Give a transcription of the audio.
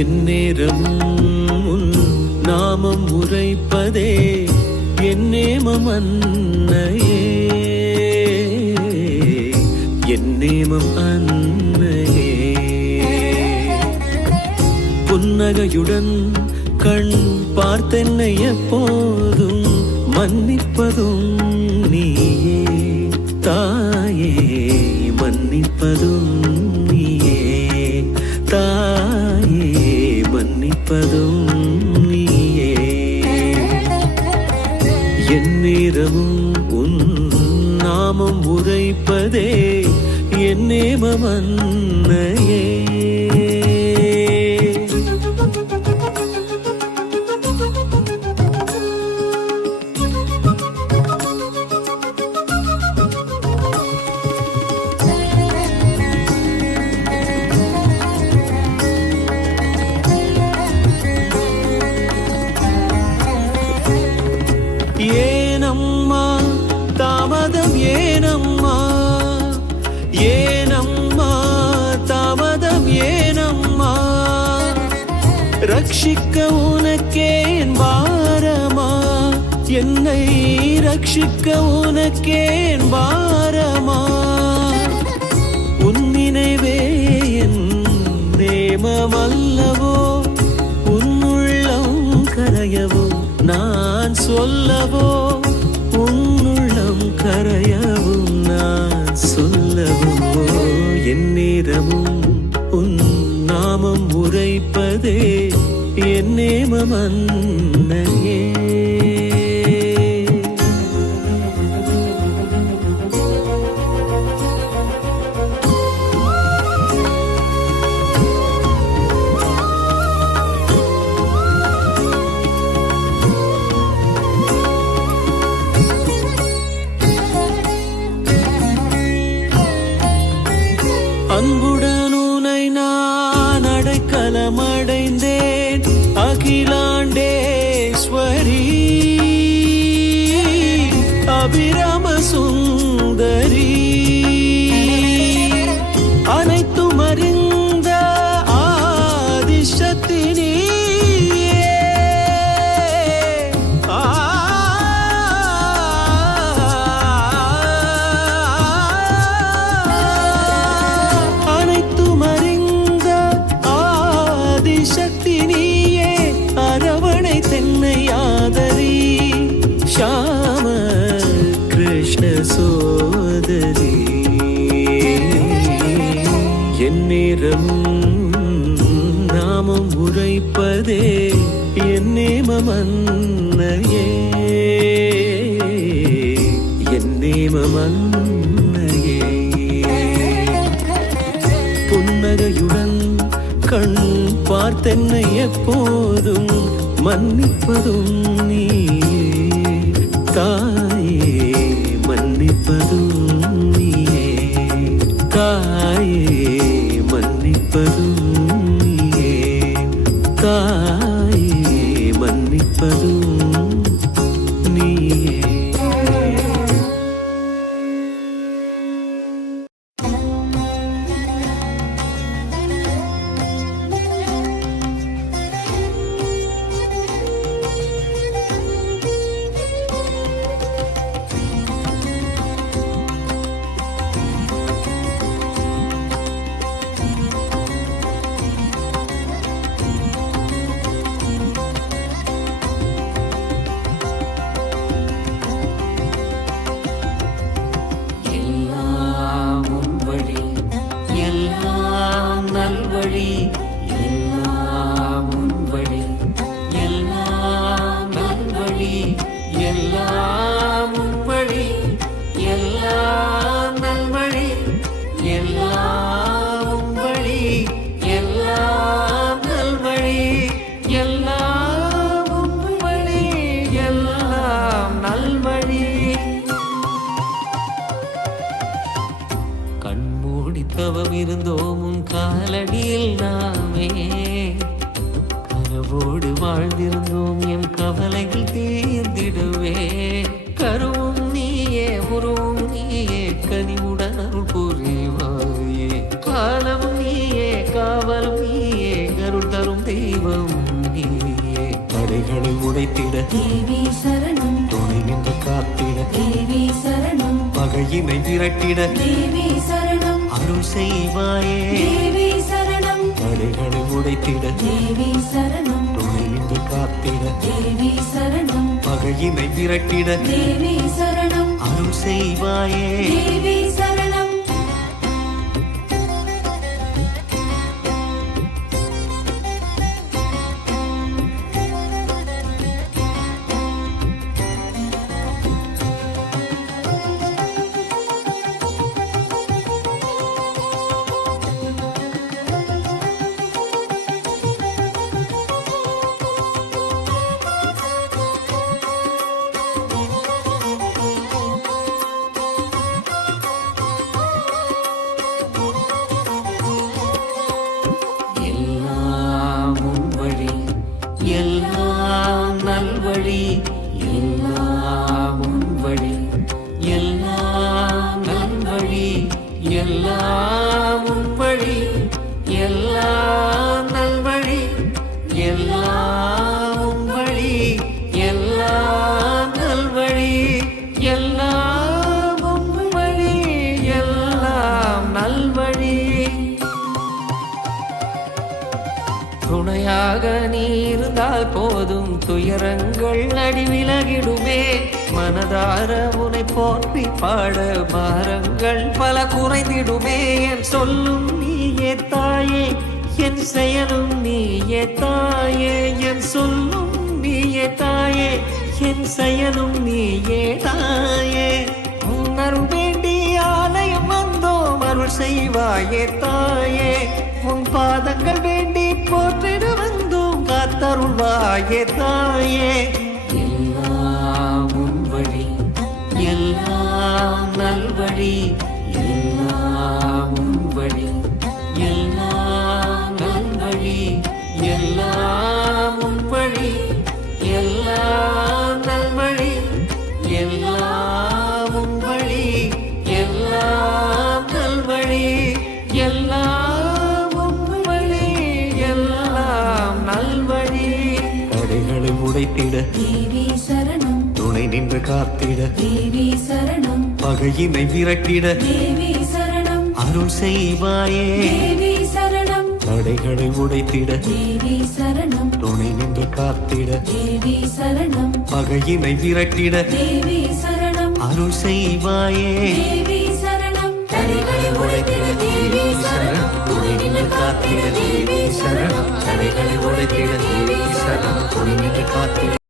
என் நேரமும் உன் நாமம் உரைப்பதே என் நேமம் அன்னையே, என் நேமம் அன்னையே. புன்னகையுடன் கண் பார்த்தென்னை எப்போதும் மன்னிப்பதும் நீயே தாயே, மன்னிப்பதும் நீயே தாயே, மன்னிப்பதும் நீயே. என் நேரமும் உன் நாமம் உரைப்பதே என் நேமம் அன்னையே. ஏனம்மா தாமதம், ஏனம்மா ஏனம்மா தாமதம், ஏனம்மா ரட்சிக்க உனக்கே என் பாரமா, என்னை ரட்சிக்க உனக்கே என் பாரமா. உன் நினைவே என் நேமமல்லவோ, உன் உள்ளம் கரையவோ நான் சொல்லவோ, உன்னுள்ளம் கரையவும் நான் சொல்லவோ. என் நேரமும் உன் நாமம் உரைப்பதே என் நேமம் அன்னையே. அன்புடன் உனை நான் அடைக்கலமடைந்தேன், அகிலாண்டேஸ்வரி அபிராம சுந்தரி. அனைத்தும் அறிந்த ஆதிசக்தி நீயே, சக்தி நீயே. அரவணை தென்னை ஆதரி, ஷாம கிருஷ்ண சோதரி. என் நேரமும் நாமம் உரைப்பதே என் நேமம் அன்னையே, என் நேமம் அன்னையே. புன்னகையுடன் கண் பார்த்தென்னை எப்போதும் மன்னிப்பதும் நீயே தாயே, மன்னிப்பதும் நீயே தாயே, மன்னிப்பதும் நீயே தாயே, மன்னிப்பதும் நீயே. இருந்தோம் உன் காலடியில் நாமே, கனவோடு வாழ்ந்திருந்தோம் எம் கவலைகள் தீர்ந்திடுவே. கருவும் நீயே உருவும் நீயே கனிவுடன் அருள் புரிவாயே, காலமும் நீயே காவலும் நீயே கருள் தரும் தடைகளை உடைத்திட தேவி சரணம் துணை நின்று காத்திட தேவி சரணம் பகையினை விரட்டிட தேவி சரணம் அருள் செய்வாயே தேவி சரணம் தடைகளை உடைத்திட தேவி சரணம் துணை நின்று காத்திட தேவி சரணம் பகையினை விரட்டிட தேவி சரணம் அருள் செய்வாயே தேவி சரணம் எல்லாம் உன் வழி எல்லாம் நல்வழி எல்லாம் உன் வழி எல்லாம் நல்வழி எல்லாம் உன் வழி எல்லாம் நல்வழி எல்லாம் உன் வழி எல்லாம் நல்வழி எல்லாம் உன் வழி எல்லாம் நல்வழி துணையாக நீ இருந்தால் போதும் துயரங்கள் அடி விலகிடுமே மனதார உனை போற்றி பாட பாரங்கள் பல குறைந்திடுமே என் சொல்லும் நீயே தாயே என் செயலும் நீயே தாயே என் சொல்லும் நீயே தாயே என் செயலும் நீயே தாயே உன்னருள் வேண்டி ஆலயம் வந்தோம் அருள் செய்வாயே தாயே உன் பாதங்கள் வேண்டி போற்றிட வந்தோம் காத்தருள்வாயே தாயே எல்லாம் உன் வழி எல்லாம் நல்வழி எல்லாம் உன் வழி எல்லாம் நல்வழி எல்லாம் உன் வழி எல்லாம் நல்வழி எல்லாம் உன் வழி எல்லாம் நல்வழி எல்லாம் உன் வழி எல்லாம் நல்வழி தடைகளை உடைத்திட தேவி சரணம் துணை நின்று காத்திட தேவி சரணம் பகையினை விரட்டிட தேவி சரணம் அருள் செய்வாயே தேவி சரணம் தடைகளை உடைத்திட தேவி சரணம் துணை நின்று காத்திட தேவி சரணம் பகையினை விரட்டிட தேவி சரணம் அருள் செய்வாயே தேவி சரணம் தடைகளை உடைத்திட தேவி சரணம் துணை நின்று காத்திட தேவி சரணம் தடைகளை உடைத்திட தேவி சரணம் துணை நின்று காத்திட